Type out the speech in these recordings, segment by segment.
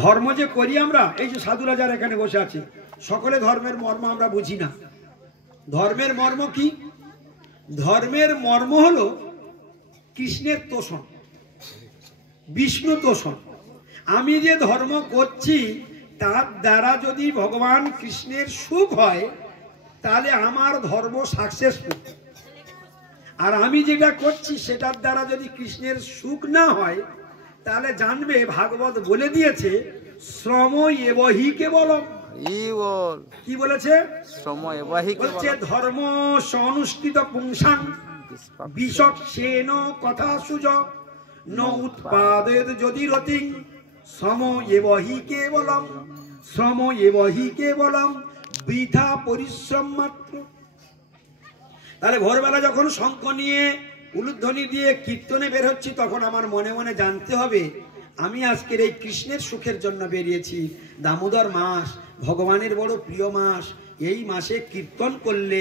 ধর্ম যে করি আমরা, এই যে সাধুরা যারা এখানে বসে আছে, সকলে ধর্মের মর্ম আমরা বুঝি না। ধর্মের মর্ম কি? ধর্মের মর্ম হলো কৃষ্ণের তোষণ, বিষ্ণু তোষণ। আমি যে ধর্ম করছি তার দ্বারা যদি ভগবান কৃষ্ণের সুখ হয় তাহলে আমার ধর্ম সাকসেসফুল। আর আমি যেটা করছি সেটার দ্বারা যদি কৃষ্ণের সুখ না হয় তাহলে জানবে ভাগবত বলে দিয়েছে শ্রম এবহি কেবলম। কি বলেছে? শ্রম এবহি বলছে ধর্ম অনুষ্ঠিত পুংসাং বিচক্ষেন কথা সুজ ন উৎপাদের যদি রতিং শ্রম এবহি কেবলম। শ্রম এবহি কেবলম, বৃথা পরিশ্রম মাত্র। তাহলে ভোরবেলা যখন শঙ্খ নিয়ে উলুধ্বনি দিয়ে কীর্তনে বের হচ্ছি তখন আমার মনে মনে জানতে হবে আমি আজকের এই কৃষ্ণের সুখের জন্য বেরিয়েছি। দামোদর মাস ভগবানের বড় প্রিয় মাস, এই মাসে কীর্তন করলে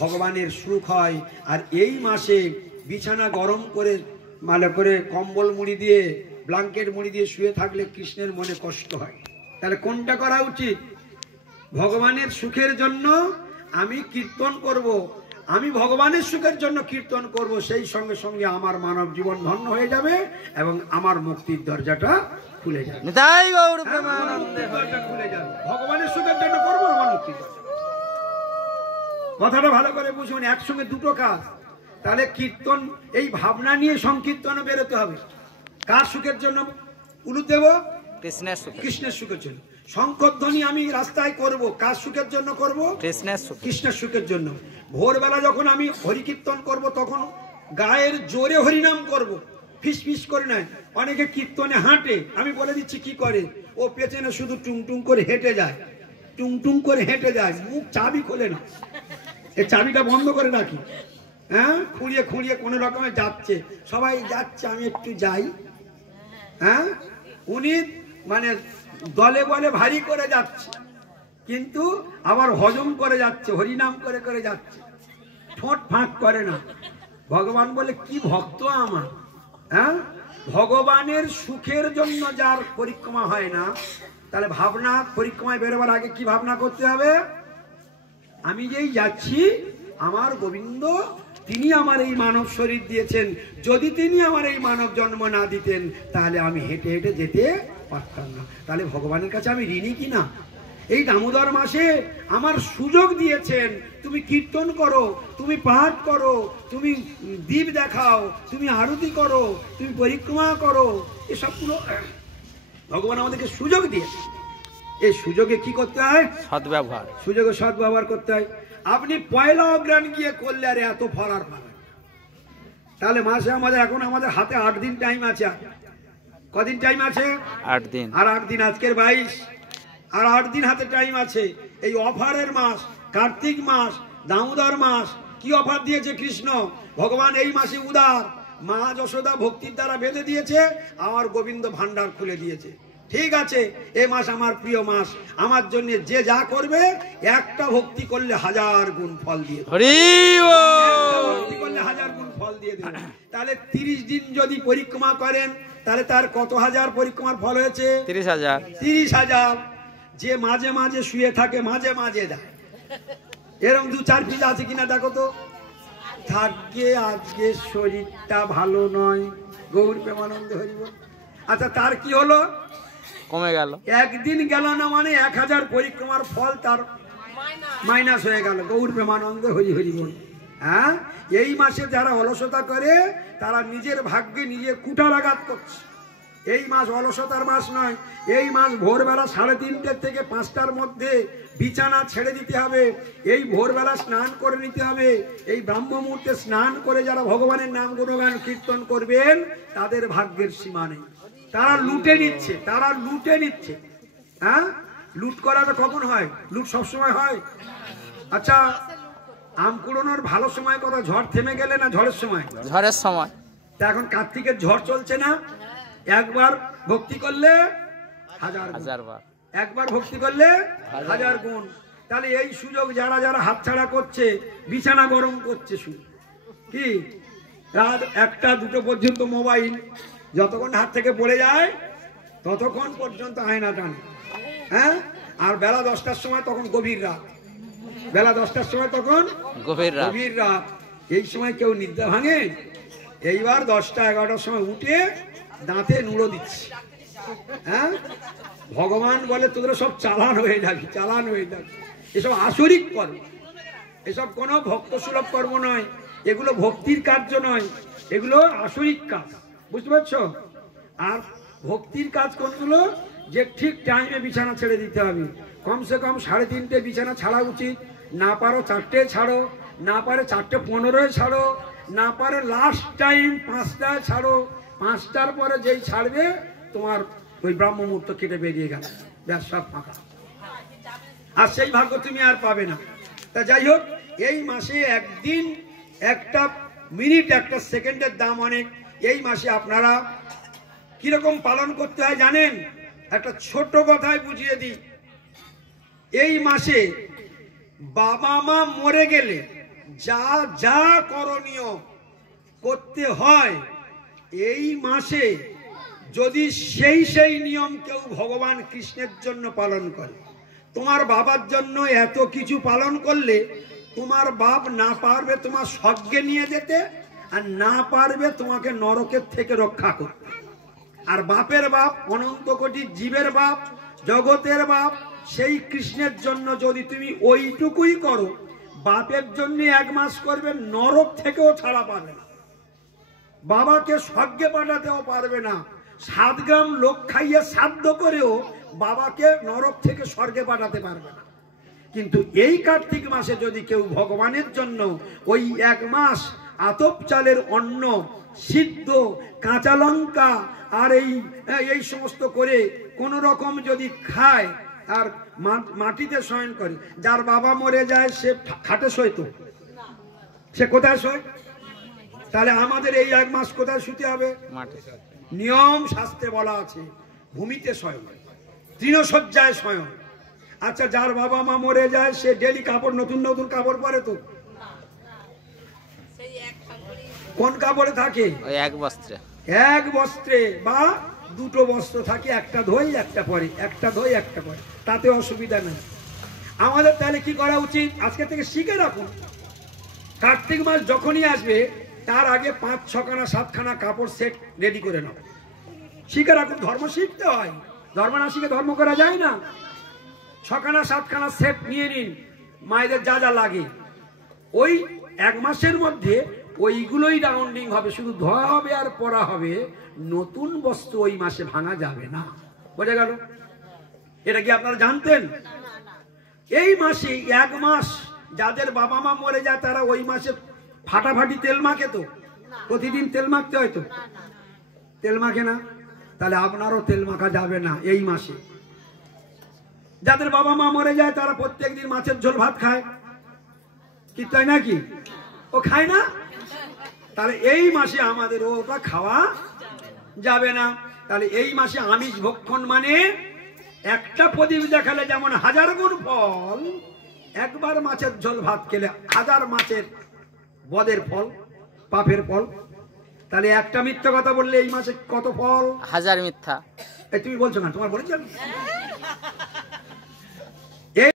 ভগবানের সুখ হয়। আর এই মাসে বিছানা গরম করে ভালো করে কম্বল মুড়ি দিয়ে ব্ল্যাঙ্কেট মুড়ি দিয়ে শুয়ে থাকলে কৃষ্ণের মনে কষ্ট হয়। তাহলে কোনটা করা উচিত? ভগবানের সুখের জন্য আমি কীর্তন করব, আমি ভগবানের সুখের জন্য কীর্তন করব, সেই সঙ্গে সঙ্গে আমার মানব জীবন ধন্য হয়ে যাবে এবং আমার মুক্তির দরজাটা খুলে যাবে। ভগবানের সুখের জন্য করবো, আমার মুক্তির দরজা। কথাটা ভালো করে বুঝুন, একসঙ্গে দুটো কাজ। তাহলে কীর্তন এই ভাবনা নিয়ে সংকীর্তনে বেরোতে হবে। কার সুখের জন্য উলুদ দেব? কৃষ্ণের সুখ, কৃষ্ণের সুখের জন্য। শঙ্খধ্বনি আমি রাস্তায় করব, কার সুখের জন্য করব? কৃষ্ণের সুখের জন্য। ভোরবেলা যখন আমি হরি কীর্তন করব তখন গায়ের জোরে হরিনাম করব, ফিস ফিস করে নয়। অনেকে কীর্তনে হাঁটে, আমি বলে দিচ্ছি কি করে। ও পেছনে শুধু টুংটুং করে হেঁটে যায়, টুংটুং করে হেঁটে যায়, মুখ চাবি খোলে না। এই চাবিটা বন্ধ করে রাখি, হ্যাঁ, খুঁড়িয়ে খুঁড়িয়ে কোনো রকমে যাচ্ছে। সবাই যাচ্ছে, আমি একটু যাই। হ্যাঁ, উনি মানে দলে বলে ভারী করে যাচ্ছে, কিন্তু আবার হজম করে যাচ্ছে, হরিনাম করে করে যাচ্ছে, ঠোঁট ফাঁক করে না। ভগবান বলে কি ভক্ত আমার। হ্যাঁ, ভগবানের সুখের জন্য যার পরিক্রমা হয় না, তাহলে ভাবনা পরিক্রমায় বেরোবার আগে কি ভাবনা করতে হবে? আমি যেই যাচ্ছি আমার গোবিন্দ তিনি আমার এই মানব শরীর দিয়েছেন, যদি তিনি আমার এই মানব জন্ম না দিতেন তাহলে আমি হেঁটে হেঁটে যেতে পারতাম না। তাহলে ভগবানের কাছে আমি ঋণী কিনা? এই দামোদর মাসে আমার সুযোগ দিয়েছেন, তুমি কীর্তন করো, তুমি পাঠ করো, তুমি দীপ দেখাও, তুমি আরতি করো, তুমি পরিক্রমা করো, এসবগুলো ভগবান আমাদেরকে সুযোগ দিয়েছে। এই সুযোগে কি করতে হয়? সদ্ব্যবহার। সুযোগে সদ্ব্যবহার করতে হয়। আপনি পয়লা অগ্রহায়ণ গিয়ে করলে আর এত ফল আর পাবেন। তাহলে মাসে আমাদের এখন আমাদের হাতে 8 দিন টাইম আছে। কদিন টাইম আছে? 8 দিন। আর 8 দিন, আজকের 22, আর 8 দিন হাতে টাইম আছে। এই অফারের মাস, কার্তিক মাস, দামোদর মাস, কি অফার দিয়েছে কৃষ্ণ ভগবান? এই মাসে উদার, মা যশোদা ভক্তির দ্বারা বেঁধে দিয়েছে, আমার গোবিন্দ ভান্ডার খুলে দিয়েছে। ঠিক আছে, এই মাস আমার প্রিয় মাস, আমার জন্য যে যা করবে একটা ভক্তি করলে 1000 গুণ ফল দিয়ে দেবে। ভক্তি করলে 1000 গুণ ফল দিয়ে দেবে। তাহলে 30 দিন যদি পরিক্রমা করেন তাহলে তার কত হাজার পরিক্রমার ফল হয়েছে? 30,000। 30,000। যে মাঝে মাঝে শুয়ে থাকে, মাঝে মাঝে যায়, এরকম 2-4 পিস আছে কিনা দেখো তো। থাকবে আজকে শরীরটা ভালো নয়, গৌর প্রেমানন্দ হরিবল। আচ্ছা, তার কি হলো? কমে গেল। একদিন গেল না মানে 1000 পরিক্রমার ফল তার মাইনাস হয়ে গেল। গৌর প্রেমানন্দ হরি হরি বল। হ্যাঁ, এই মাসে যারা অলসতা করে তারা নিজের ভাগ্যে নিজে কুঠারাঘাত করছে। এই মাস অলসতার মাস নয়। এই মাস ভোরবেলা 3:30 থেকে 5টার মধ্যে বিছানা ছেড়ে দিতে হবে। এই ভোরবেলা স্নান করে নিতে হবে। এই ব্রাহ্ম মুহূর্তে স্নান করে যারা ভগবানের নাম গুণগান কীর্তন করবেন তাদের ভাগ্যের সীমা নেই। তারা লুটে নিচ্ছে, তারা লুটে নিচ্ছে। হ্যাঁ, লুট করাটা কখন হয়? লুট সবসময় হয়? আচ্ছা, আম কুড়োনোর ভালো সময় কথা, ঝড় থেমে গেলে না ঝড়ের সময়? ঝড়ের সময়। তা এখন কার্তিকের ঝড় চলছে না? একবার ভক্তি করলে 1000 বার, একবার ভক্তি করলে 1000 গুণ। তাহলে এই সুযোগ যারা যারা হাতছাড়া করছে, বিছানা গরম করছে, শুধু কি রাত 1টা 2টো পর্যন্ত মোবাইল, যতক্ষণ হাত থেকে পড়ে যায় ততক্ষণ পর্যন্ত আয়না টানে। হ্যাঁ, আর বেলা 10টার সময় তখন গভীর রাত, বেলা 10টার সময় তখন গভীর রাত। এই সময় কেউ নিদ্রা ভাঙে? এইবার 10টা 11টার সময় উঠে দাঁতে নুড়ো দিচ্ছে। হ্যাঁ, ভগবান বলে তোদের সব চালান হয়ে যাবি, চালান হয়ে যাবি। এসব আসরিক কর্ম, এসব কোনো ভক্ত সুলভ কর্ম নয়, এগুলো ভক্তির কার্য নয়, এগুলো আসরিক কাজ, বুঝতে পারছো? আর ভক্তির কাজ কোনগুলো? যে ঠিক টাইমে বিছানা ছেড়ে দিতে হবে, কমসে কম 3:30 বিছানা ছাড়া উচিত। না পারো 4টে ছাড়ো, না পারে 4:15 ছাড়ো, না পারে লাস্ট টাইম 5টায় ছাড়ো। 5টার পরে যেই ছাড়বে তোমার ওই ব্রাহ্ম মুহূর্ত কেটে বেরিয়ে গেল, ব্যাস সব ফাঁকা। আর সেই ভাগ্য তুমি আর পাবে না। তা যাই হোক, এই মাসে একদিন, একটা মিনিট, একটা সেকেন্ডের দাম অনেক। এই মাসে আপনারা কিরকম পালন করতে হয় জানেন? একটা ছোট কথায় বুঝিয়ে দিই। এই মাসে বাবা মা মরে গেলে যা যা করণীয় করতে হয়, এই মাসে যদি সেই নিয়ম কেউ ভগবান কৃষ্ণের জন্য পালন করে, তোমার বাবার জন্য এত কিছু পালন করলে তোমার বাপ না পারবে তোমার স্বর্গে নিয়ে যেতে, আর না পারবে তোমাকে নরকের থেকে রক্ষা করতে। আর বাপের বাপ, অনন্ত কোটি জীবের বাপ, জগতের বাপ, সেই কৃষ্ণের জন্য যদি তুমি ওইটুকুই করো, বাপের জন্য 1 মাস করবে, নরক থেকেও ছাড়া পাবে না, বাবাকে স্বর্গে পাঠাতেও পারবে না। 7 গ্রাম লোক খাইয়ে শ্রাদ্ধ করেও বাবাকে নরক থেকে স্বর্গে পাঠাতে পারবে না। কিন্তু এই কার্তিক মাসে যদি কেউ ভগবানের জন্য ওই 1 মাস আতপ চালের অন্ন, সিদ্ধ কাঁচা লঙ্কা আর এই সমস্ত করে কোন রকম যদি খায়, আর মাটিতে শয়ন করে, যার বাবা মরে যায় সে খাটে শোয়তো, সে কোথায় শোয়? তাহলে আমাদের এই 1 মাস কোথায় শুতে হবে? নিয়ম শাস্ত্রে বলা আছে, ভূমিতে শয়ন, তৃণশয্যায় শয়ন। আচ্ছা, যার বাবা মা মরে যায় সে ডেলি কাপড়, নতুন নতুন কাপড় পরে তো? কোন কাপড়ে থাকে? এক বস্ত্রে বা 2টো বস্ত্র থাকে, একটা ধোই একটা পরে, একটা ধোই একটা পরে, তাতে অসুবিধা নেই। আমাদের তাহলে কি করা উচিত? আজকে থেকে শিখে রাখুন, কার্তিক মাস যখনই আসবে তার আগে 5-6খানা 7খানা কাপড় সেট রেডি করে নাও, শিখে রাখুন। ধর্ম শিখতে হয়, ধর্ম না শিখে ধর্ম করা যায় না। 6খানা 7খানা সেট নিয়ে নিন, মায়েদের যা যা লাগে। ওই 1 মাসের মধ্যে ওইগুলোই রাউন্ডিং হবে, শুধু ধোয়া হবে আর পরা হবে। নতুন বস্ত্র ওই মাসে ভাঙা যাবে না, বোঝা গেল? এটা কি আপনারা জানতেন? এই মাসে 1 মাস যাদের বাবা মা মরে যায় তারা ওই মাসে ফাটাফাটি তেল মাখে তো, প্রতিদিন তেল মাখতে হয় তো, তেল মাখে না? তাহলে আপনারও তেল মাখা যাবে না এই মাসে। যাদের বাবা মা মরে যায় তারা প্রত্যেকদিন মাছের ঝোল ভাত খায়, কি তাই নাকি? ও খায় না? তাহলে এই মাসে আমাদের ওটা খাওয়া যাবে না। তাহলে এই মাসে আমিষ ভক্ষণ মানে একটা প্রদীপ দেখালে যেমন 1000 গুণ ফল, একবার মাছের ঝোল ভাত খেলে 1000 মাছের বদের ফল, পাপের ফল। তাহলে একটা মিথ্যা কথা বললে এই মাসে কত ফল? 1000 মিথ্যা। তুমি বলছো না, তোমার বলেছি আমি।